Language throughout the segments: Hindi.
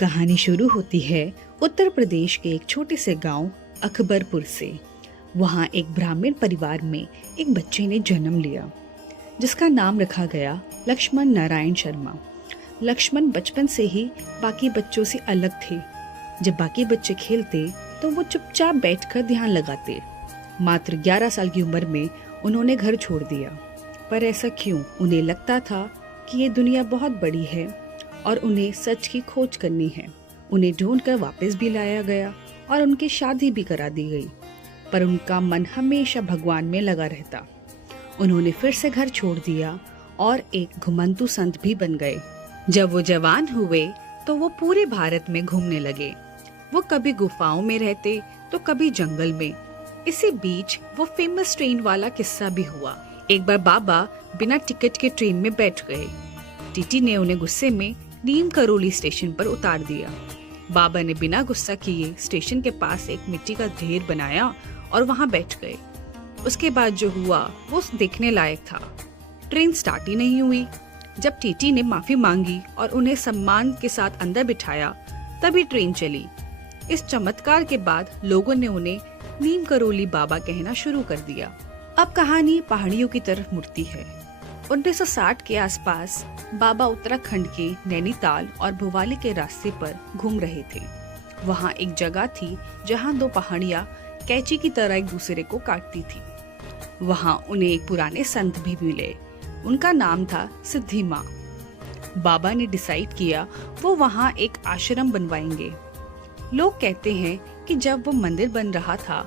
कहानी शुरू होती है उत्तर प्रदेश के एक छोटे से गांव अकबरपुर से। वहाँ एक ब्राह्मण परिवार में एक बच्चे ने जन्म लिया जिसका नाम रखा गया लक्ष्मण नारायण शर्मा। लक्ष्मण बचपन से ही बाकी बच्चों से अलग थे। जब बाकी बच्चे खेलते तो वो चुपचाप बैठकर ध्यान लगाते। मात्र 11 साल की उम्र में उन्होंने घर छोड़ दिया। पर ऐसा क्यों? उन्हें लगता था कि ये दुनिया बहुत बड़ी है और उन्हें सच की खोज करनी है। उन्हें ढूंढकर वापस भी लाया गया और उनकी शादी भी करा दी गई, पर उनका मन हमेशा भगवान में लगा रहता। उन्होंने फिर से घर छोड़ दिया और एक घुमंतु संत भी बन गए। जब वो जवान हुए तो वो पूरे भारत में घूमने लगे। वो कभी गुफाओं में रहते तो कभी जंगल में। इसी बीच वो फेमस ट्रेन वाला किस्सा भी हुआ। एक बार बाबा बिना टिकट के ट्रेन में बैठ गए। टीटी ने उन्हें गुस्से में नीम करौली स्टेशन पर उतार दिया। बाबा ने बिना गुस्सा किए स्टेशन के पास एक मिट्टी का ढेर बनाया और वहां बैठ गए। उसके बाद जो हुआ वो देखने लायक था। ट्रेन स्टार्ट ही नहीं हुई। जब टीटी ने माफी मांगी और उन्हें सम्मान के साथ अंदर बिठाया तभी ट्रेन चली। इस चमत्कार के बाद लोगों ने उन्हें नीम करौली बाबा कहना शुरू कर दिया। अब कहानी पहाड़ियों की तरफ मुड़ती है। 1960 के आसपास बाबा उत्तराखंड के नैनीताल और भोपाली के रास्ते पर घूम रहे थे। वहाँ एक जगह थी जहाँ दो पहाड़ियाँ कैंची की तरह एक दूसरे को काटती थी। वहाँ उन्हें एक पुराने संत भी मिले। उनका नाम था सिद्धि माँ। बाबा ने डिसाइड किया वो वहाँ एक आश्रम बनवाएंगे। लोग कहते हैं कि जब वो मंदिर बन रहा था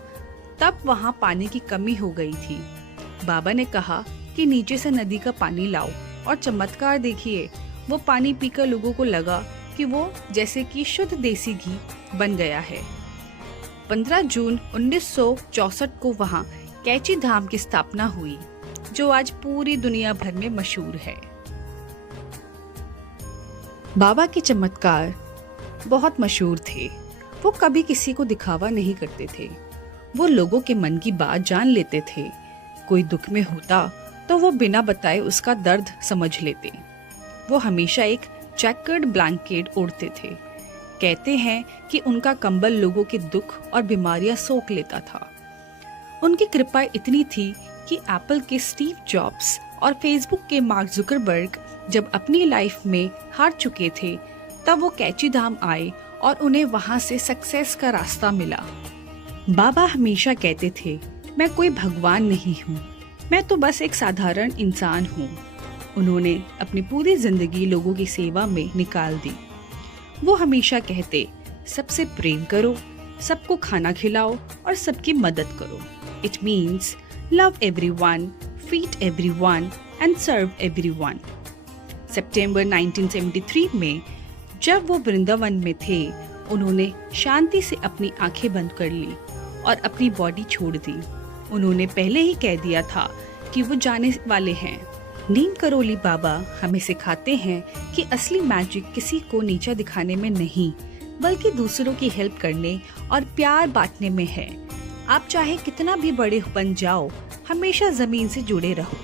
तब वहाँ पानी की कमी हो गई थी। बाबा ने कहा कि नीचे से नदी का पानी लाओ और चमत्कार देखिए। वो पानी पीकर लोगों को लगा कि वो जैसे कि शुद्ध देसी घी बन गया है। 15 जून 1964 को वहाँ कैची धाम की स्थापना हुई जो आज पूरी दुनिया भर में मशहूर है। बाबा के चमत्कार बहुत मशहूर थे। वो कभी किसी को दिखावा नहीं करते थे। वो लोगों के मन की बात जान लेते थे। कोई दुख में होता तो वो बिना बताए उसका दर्द समझ लेते। वो हमेशा एक चेकर्ड ब्लैंकेट ओढ़ते थे। कहते हैं कि उनका कंबल लोगों के दुख और बीमारियां सोख लेता था। उनकी कृपा इतनी थी कि एप्पल के स्टीव जॉब्स और फेसबुक के मार्क जुकरबर्ग जब अपनी लाइफ में हार चुके थे तब वो कैची धाम आए और उन्हें वहां से सक्सेस का रास्ता मिला। बाबा हमेशा कहते थे, मैं कोई भगवान नहीं हूँ, मैं तो बस एक साधारण इंसान हूँ। उन्होंने अपनी पूरी जिंदगी लोगों की सेवा में निकाल दी। वो हमेशा कहते, सबसे प्रेम करो, सबको खाना खिलाओ और सबकी मदद करो। It means love everyone, feed everyone and serve everyone. सितंबर 1973 में जब वो वृंदावन में थे उन्होंने शांति से अपनी आंखें बंद कर ली और अपनी बॉडी छोड़ दी। उन्होंने पहले ही कह दिया था कि वो जाने वाले हैं। नीम करौली बाबा हमें सिखाते हैं कि असली मैजिक किसी को नीचा दिखाने में नहीं बल्कि दूसरों की हेल्प करने और प्यार बांटने में है। आप चाहे कितना भी बड़े बन जाओ, हमेशा जमीन से जुड़े रहो।